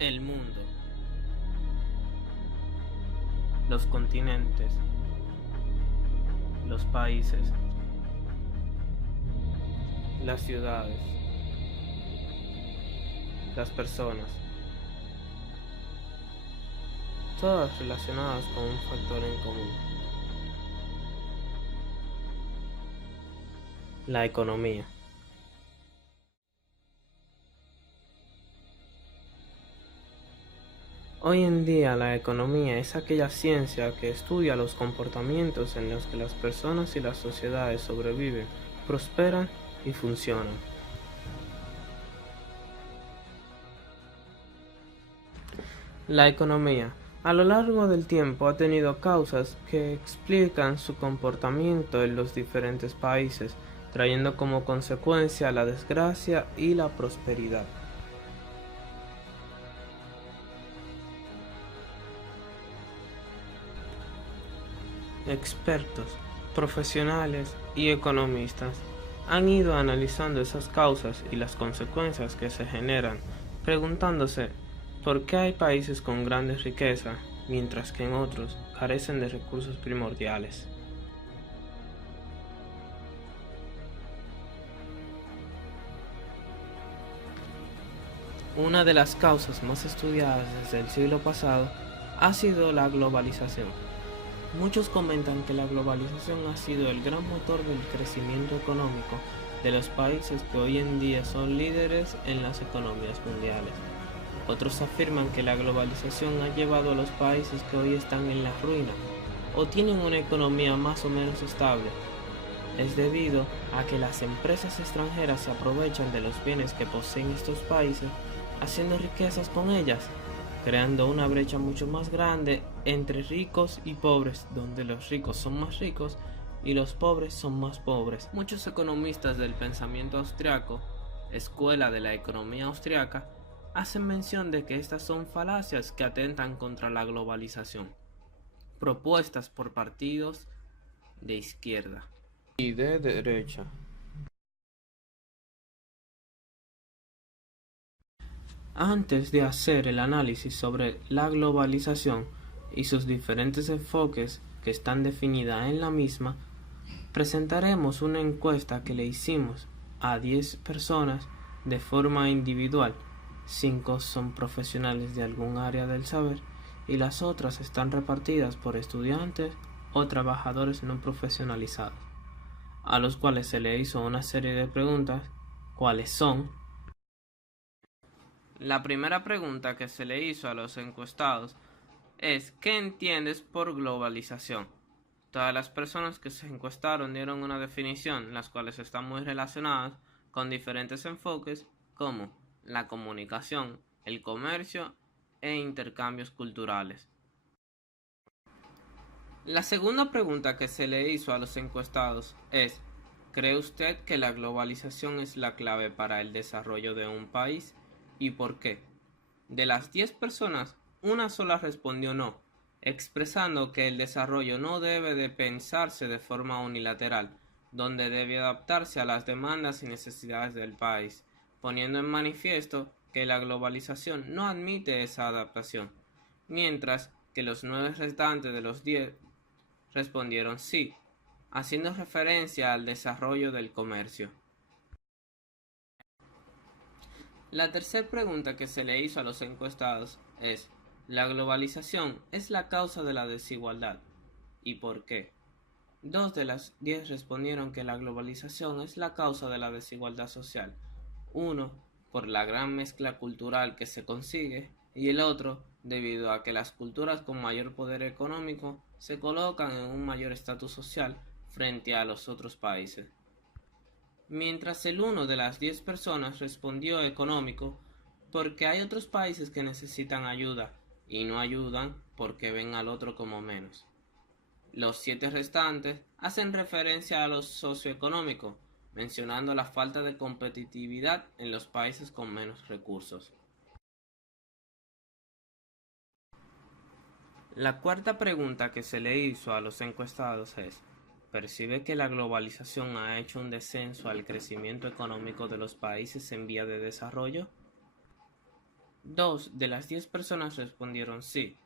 El mundo, los continentes, los países, las ciudades, las personas, todas relacionadas con un factor en común: la economía. Hoy en día la economía es aquella ciencia que estudia los comportamientos en los que las personas y las sociedades sobreviven, prosperan y funcionan. La economía, a lo largo del tiempo, ha tenido causas que explican su comportamiento en los diferentes países, trayendo como consecuencia la desgracia y la prosperidad. Expertos, profesionales y economistas han ido analizando esas causas y las consecuencias que se generan, preguntándose por qué hay países con grandes riquezas, mientras que en otros carecen de recursos primordiales. Una de las causas más estudiadas desde el siglo pasado ha sido la globalización. Muchos comentan que la globalización ha sido el gran motor del crecimiento económico de los países que hoy en día son líderes en las economías mundiales. Otros afirman que la globalización ha llevado a los países que hoy están en la ruina o tienen una economía más o menos estable. Es debido a que las empresas extranjeras se aprovechan de los bienes que poseen estos países, haciendo riquezas con ellas, creando una brecha mucho más grande entre ricos y pobres, donde los ricos son más ricos y los pobres son más pobres. Muchos economistas del pensamiento austriaco, escuela de la economía austriaca, hacen mención de que estas son falacias que atentan contra la globalización, propuestas por partidos de izquierda y de derecha. Antes de hacer el análisis sobre la globalización y sus diferentes enfoques que están definidas en la misma, presentaremos una encuesta que le hicimos a 10 personas de forma individual. 5 son profesionales de algún área del saber y las otras están repartidas por estudiantes o trabajadores no profesionalizados, a los cuales se le hizo una serie de preguntas, cuáles son. La primera pregunta que se le hizo a los encuestados es: ¿qué entiendes por globalización? Todas las personas que se encuestaron dieron una definición, las cuales están muy relacionadas con diferentes enfoques como la comunicación, el comercio e intercambios culturales. La segunda pregunta que se le hizo a los encuestados es: ¿cree usted que la globalización es la clave para el desarrollo de un país y por qué? De las 10 personas, una sola respondió no, expresando que el desarrollo no debe de pensarse de forma unilateral, donde debe adaptarse a las demandas y necesidades del país, poniendo en manifiesto que la globalización no admite esa adaptación, mientras que los 9 restantes de los 10 respondieron sí, haciendo referencia al desarrollo del comercio. La tercera pregunta que se le hizo a los encuestados es: ¿la globalización es la causa de la desigualdad? ¿Y por qué? 2 de las 10 respondieron que la globalización es la causa de la desigualdad social. Uno, por la gran mezcla cultural que se consigue, y el otro, debido a que las culturas con mayor poder económico se colocan en un mayor estatus social frente a los otros países. Mientras el uno de las 10 personas respondió económico, porque hay otros países que necesitan ayuda y no ayudan porque ven al otro como menos. Los 7 restantes hacen referencia a lo socioeconómico, mencionando la falta de competitividad en los países con menos recursos. La cuarta pregunta que se le hizo a los encuestados es: ¿percibe que la globalización ha hecho un descenso al crecimiento económico de los países en vía de desarrollo? 2 de las 10 personas respondieron sí,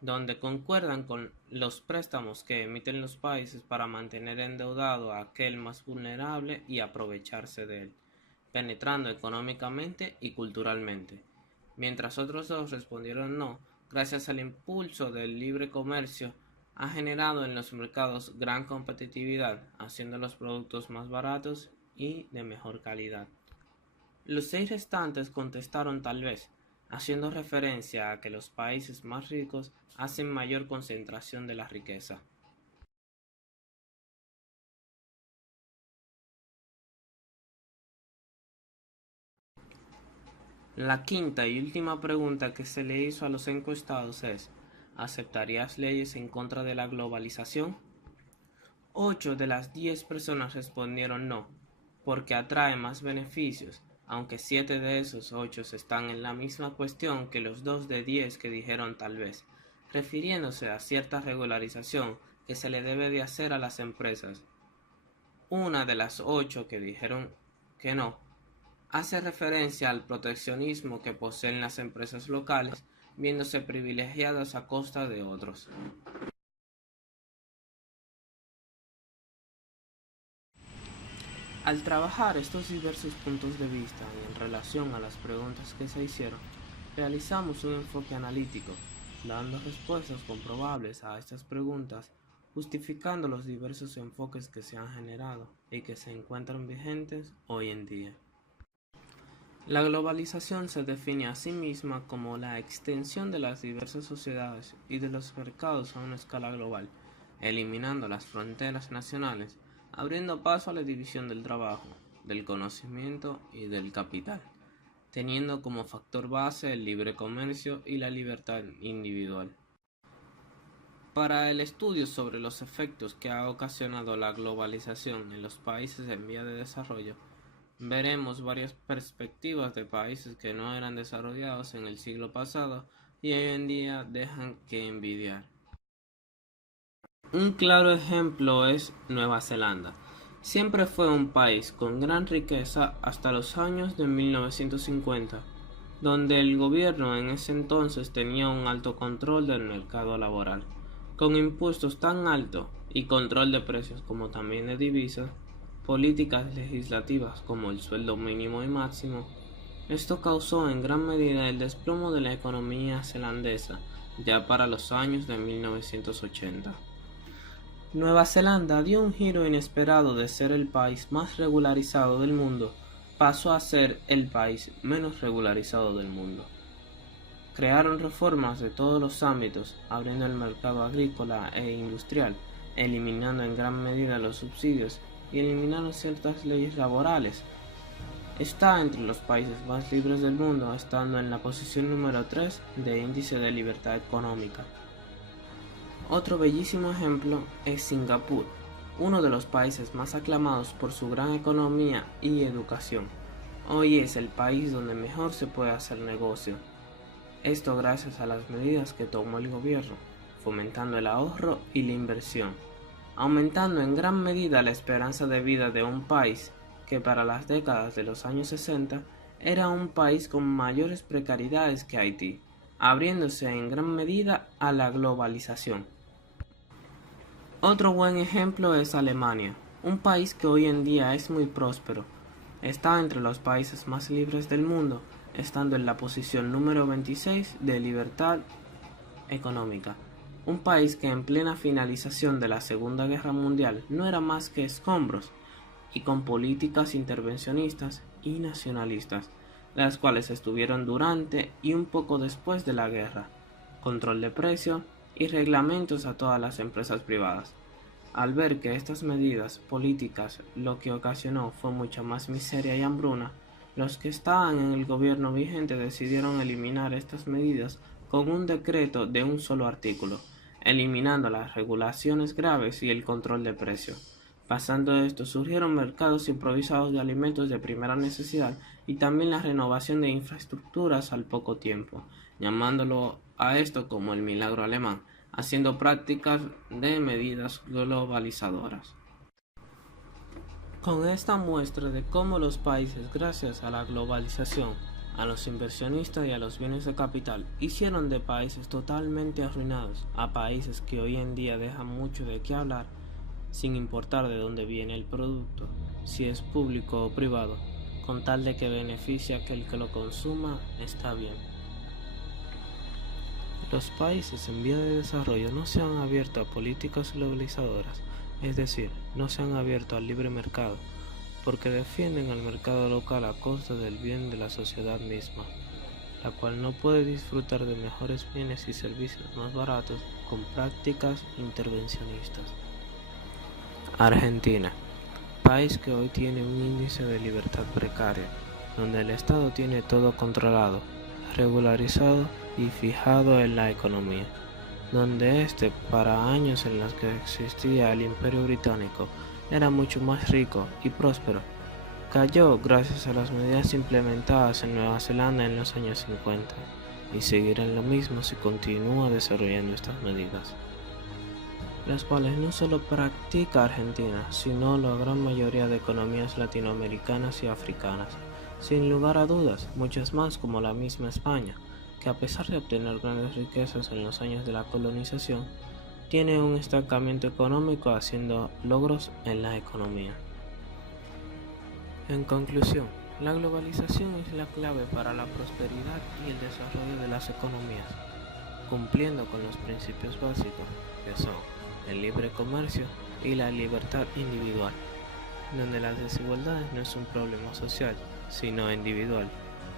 donde concuerdan con los préstamos que emiten los países para mantener endeudado a aquel más vulnerable y aprovecharse de él, penetrando económicamente y culturalmente, mientras otros 2 respondieron no, gracias al impulso del libre comercio ha generado en los mercados gran competitividad, haciendo los productos más baratos y de mejor calidad. Los 6 restantes contestaron tal vez, haciendo referencia a que los países más ricos hacen mayor concentración de la riqueza. La quinta y última pregunta que se le hizo a los encuestados es: ¿aceptarías leyes en contra de la globalización? 8 de las 10 personas respondieron no, porque atrae más beneficios, aunque 7 de esos 8 están en la misma cuestión que los 2 de 10 que dijeron tal vez, refiriéndose a cierta regularización que se le debe de hacer a las empresas. Una de las 8 que dijeron que no hace referencia al proteccionismo que poseen las empresas locales, viéndose privilegiadas a costa de otros. Al trabajar estos diversos puntos de vista y en relación a las preguntas que se hicieron, realizamos un enfoque analítico, dando respuestas comprobables a estas preguntas, justificando los diversos enfoques que se han generado y que se encuentran vigentes hoy en día. La globalización se define a sí misma como la extensión de las diversas sociedades y de los mercados a una escala global, eliminando las fronteras nacionales, abriendo paso a la división del trabajo, del conocimiento y del capital, teniendo como factor base el libre comercio y la libertad individual. Para el estudio sobre los efectos que ha ocasionado la globalización en los países en vía de desarrollo, veremos varias perspectivas de países que no eran desarrollados en el siglo pasado y hoy en día dejan que envidiar. Un claro ejemplo es Nueva Zelanda. Siempre fue un país con gran riqueza hasta los años de 1950, donde el gobierno en ese entonces tenía un alto control del mercado laboral, con impuestos tan altos y control de precios como también de divisas, políticas legislativas como el sueldo mínimo y máximo. Esto causó en gran medida el desplomo de la economía zelandesa ya para los años de 1980. Nueva Zelanda dio un giro inesperado de ser el país más regularizado del mundo, pasó a ser el país menos regularizado del mundo. Crearon reformas de todos los ámbitos, abriendo el mercado agrícola e industrial, eliminando en gran medida los subsidios y eliminaron ciertas leyes laborales. Está entre los países más libres del mundo, estando en la posición número 3 de índice de libertad económica. Otro bellísimo ejemplo es Singapur, uno de los países más aclamados por su gran economía y educación. Hoy es el país donde mejor se puede hacer negocio. Esto gracias a las medidas que tomó el gobierno, fomentando el ahorro y la inversión, aumentando en gran medida la esperanza de vida de un país que para las décadas de los años 60 era un país con mayores precariedades que Haití, abriéndose en gran medida a la globalización. Otro buen ejemplo es Alemania, un país que hoy en día es muy próspero. Está entre los países más libres del mundo, estando en la posición número 26 de libertad económica. Un país que en plena finalización de la Segunda Guerra Mundial no era más que escombros, y con políticas intervencionistas y nacionalistas, las cuales estuvieron durante y un poco después de la guerra, control de precios y reglamentos a todas las empresas privadas. Al ver que estas medidas políticas lo que ocasionó fue mucha más miseria y hambruna, los que estaban en el gobierno vigente decidieron eliminar estas medidas con un decreto de un solo artículo, eliminando las regulaciones graves y el control de precios. Pasando esto, surgieron mercados improvisados de alimentos de primera necesidad y también la renovación de infraestructuras al poco tiempo, llamándolo a esto como el milagro alemán, haciendo prácticas de medidas globalizadoras. Con esta muestra de cómo los países, gracias a la globalización, a los inversionistas y a los bienes de capital. Hicieron de países totalmente arruinados a países que hoy en día dejan mucho de qué hablar, sin importar de dónde viene el producto, si es público o privado, con tal de que beneficie a aquel que lo consuma, está bien. Los países en vía de desarrollo no se han abierto a políticas globalizadoras, es decir, no se han abierto al libre mercado, porque defienden al mercado local a costa del bien de la sociedad misma, la cual no puede disfrutar de mejores bienes y servicios más baratos con prácticas intervencionistas. Argentina, país que hoy tiene un índice de libertad precaria, donde el Estado tiene todo controlado, regularizado y fijado en la economía, donde para años en los que existía el Imperio Británico, era mucho más rico y próspero. Cayó gracias a las medidas implementadas en Nueva Zelanda en los años 50 y seguirán lo mismo si continúa desarrollando estas medidas, las cuales no solo practica Argentina, sino la gran mayoría de economías latinoamericanas y africanas. Sin lugar a dudas, muchas más como la misma España, que a pesar de obtener grandes riquezas en los años de la colonización, tiene un estancamiento económico haciendo logros en la economía. En conclusión, la globalización es la clave para la prosperidad y el desarrollo de las economías, cumpliendo con los principios básicos, que son el libre comercio y la libertad individual, donde las desigualdades no es un problema social, sino individual,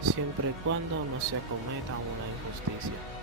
siempre y cuando no se acometa una injusticia.